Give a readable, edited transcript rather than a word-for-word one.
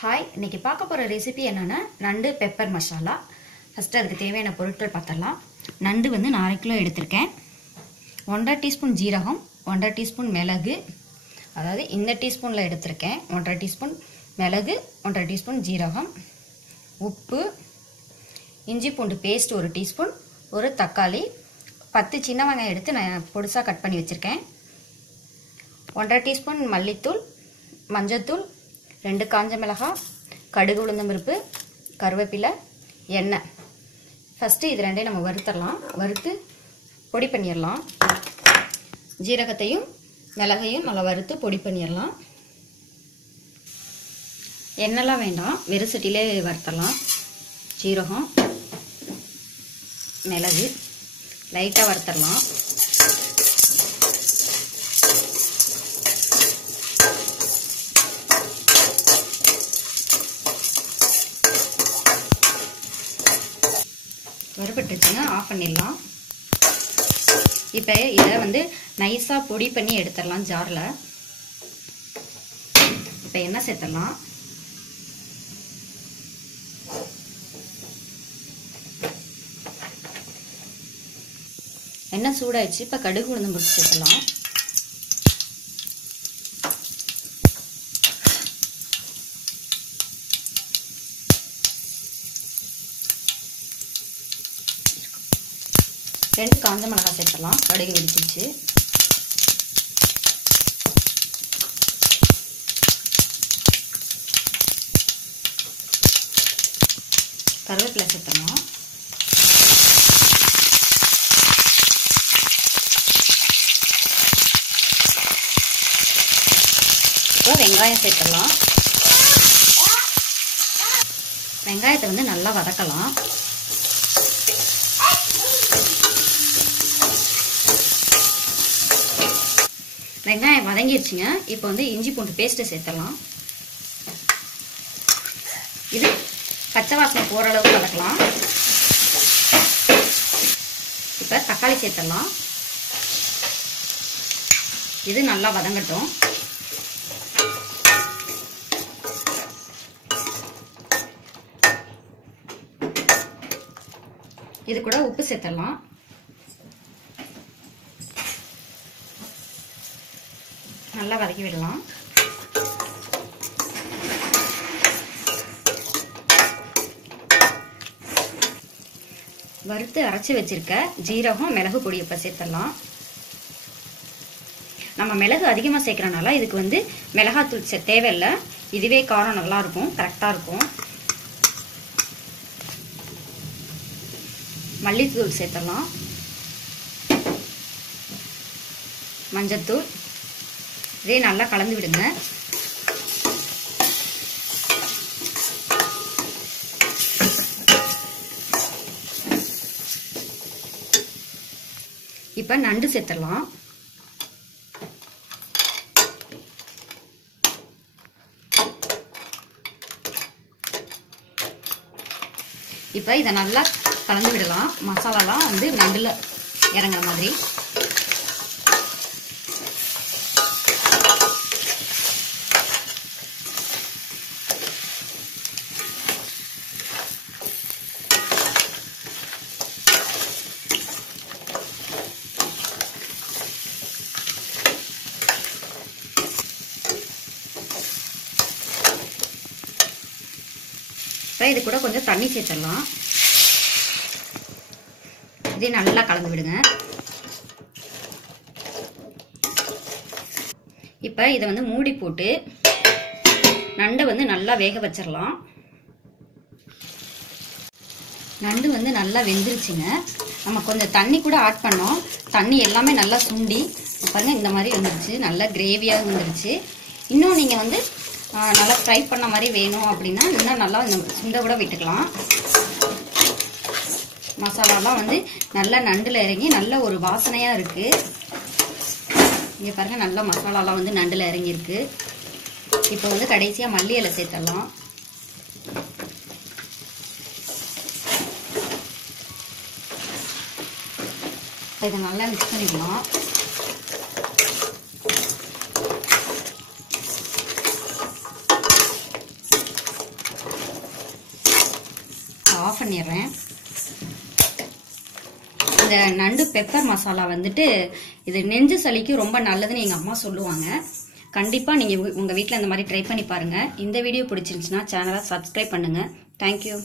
Hi, இன்னைக்கு பார்க்க போகிற ரெசிபி என்னென்னா நண்டு பெப்பர் மசாலா. ஃபஸ்ட்டு அதுக்கு தேவையான பொருட்கள் பார்த்துடலாம். நண்டு வந்து 4 கிலோ எடுத்திருக்கேன். 1.5 டீஸ்பூன் ஜீரகம், 1.5 டீஸ்பூன் மிளகு, அதாவது இந்த டீஸ்பூனில் எடுத்திருக்கேன். 1.5 டீஸ்பூன் மிளகு, 1.5 டீஸ்பூன் ஜீரகம், உப்பு, இஞ்சி பூண்டு பேஸ்ட் 1 டீஸ்பூன், ஒரு தக்காளி, 10 சின்ன வெங்காயம் எடுத்து நான் பொடிசாக கட் பண்ணி வச்சுருக்கேன். 1.5 டீஸ்பூன் மல்லித்தூள், மஞ்சத்தூள், 2 காஞ்ச மிளகாய், கடுகு உளுந்தம் பருப்பு, கருவேப்பிலை, எண்ணெய். ஃபஸ்ட்டு இது ரெண்டையும் நம்ம வறுத்தரலாம். வறுத்து பொடி பண்ணிடலாம். ஜீரகத்தையும் மிளகையும் நல்லா வறுத்து பொடி பண்ணிடலாம். எண்ணெய்லாம் வேண்டாம், வெறும் சட்டியிலே வறுத்தரலாம். ஜீரகம் மிளகு லைட்டாக வறுத்தரலாம். வறுபட்டுச்சுன்னா ஆஃப் பண்ணிடலாம். இப்போ இதை வந்து நைஸாக பொடி பண்ணி எடுத்துடலாம் ஜாரில். இப்போ எண்ணெய் சேர்த்துடலாம். எண்ணெய் சூடாயிடுச்சு. இப்போ கடுகு உளுந்தம் பருப்பு சேர்த்துடலாம். ரெண்டு காஞ்ச மிளகாய் சேர்த்துடலாம். கடுகு வெடிச்சிருச்சு. கருவேப்பிலை சேர்த்துடலாம். இப்போ வெங்காயம் சேர்த்துடலாம். வெங்காயத்தை வந்து நல்லா வதக்கலாம். வெங்காயம் வதங்கிடுச்சுங்க. இப்போ வந்து இஞ்சி பூண்டு பேஸ்ட்டை சேர்த்துடலாம். இது பச்சை வாசனை போகிற அளவுக்கு வதக்கலாம். இப்போ தக்காளி சேர்த்துடலாம். இது நல்லா வதங்கட்டும். இது கூட உப்பு சேர்த்துடலாம். நல்லா வதக்கி விடலாம். வறுத்து அரைச்சி வச்சிருக்க ஜீரகம் மிளகு பொடி இப்போ சேர்த்துடலாம். நம்ம மிளகு அதிகமாக சேர்க்கறனால இதுக்கு வந்து மிளகாத்தூள் தேவையில்லை. இதுவே காரம் நல்லா இருக்கும், கரெக்டாக இருக்கும். மல்லித்தூள் சேர்த்துடலாம். மஞ்சத்தூள். இதே நல்லா கலந்து விடுங்க. இப்ப நண்டு சேர்த்துடலாம். இப்ப இதை நல்லா கலந்து விடலாம். மசாலாலாம் வந்து நண்டுல இறங்குற மாதிரி. இது கூட கொஞ்சம் தண்ணி சேர்த்துடலாம். இதே நல்லா கலந்து விடுங்க. இப்ப இதை வந்து மூடி போட்டு நண்டை வந்து நல்லா வேக வச்சிடலாம். நண்டு வந்து நல்லா வெந்துருச்சுங்க. நம்ம கொஞ்சம் தண்ணி கூட ஆட் பண்ணோம். தண்ணி எல்லாமே நல்லா சுண்டி பாருங்க இந்த மாதிரி வந்துருச்சு. நல்லா கிரேவியாக வந்துருச்சு. இன்னும் நீங்கள் வந்து நல்லா ஃப்ரை பண்ண மாதிரி வேணும் அப்படின்னா இன்னும் நல்லா இந்த சுண்ட கூட விட்டுக்கலாம். மசாலாலாம் வந்து நல்லா நண்டில் இறங்கி நல்ல ஒரு வாசனையாக இருக்குது. இங்கே பாருங்கள் நல்லா மசாலாலாம் வந்து நண்டில் இறங்கியிருக்கு. இப்போ வந்து கடைசியாக மல்லி இலை சேர்த்துடலாம். இதை நல்லா மிக்ஸ் பண்ணிக்கலாம். ஆஃப் பண்ணிடுறேன். இந்த நண்டு பெப்பர் மசாலா வந்துட்டு இது நெஞ்சு சளிக்கு ரொம்ப நல்லதுன்னு எங்கள் அம்மா சொல்லுவாங்க. கண்டிப்பாக நீங்கள் உங்கள் வீட்டில் இந்த மாதிரி ட்ரை பண்ணி பாருங்கள். இந்த வீடியோ பிடிச்சிருந்துச்சுன்னா சேனலை சப்ஸ்கிரைப் பண்ணுங்கள். தேங்க்யூ.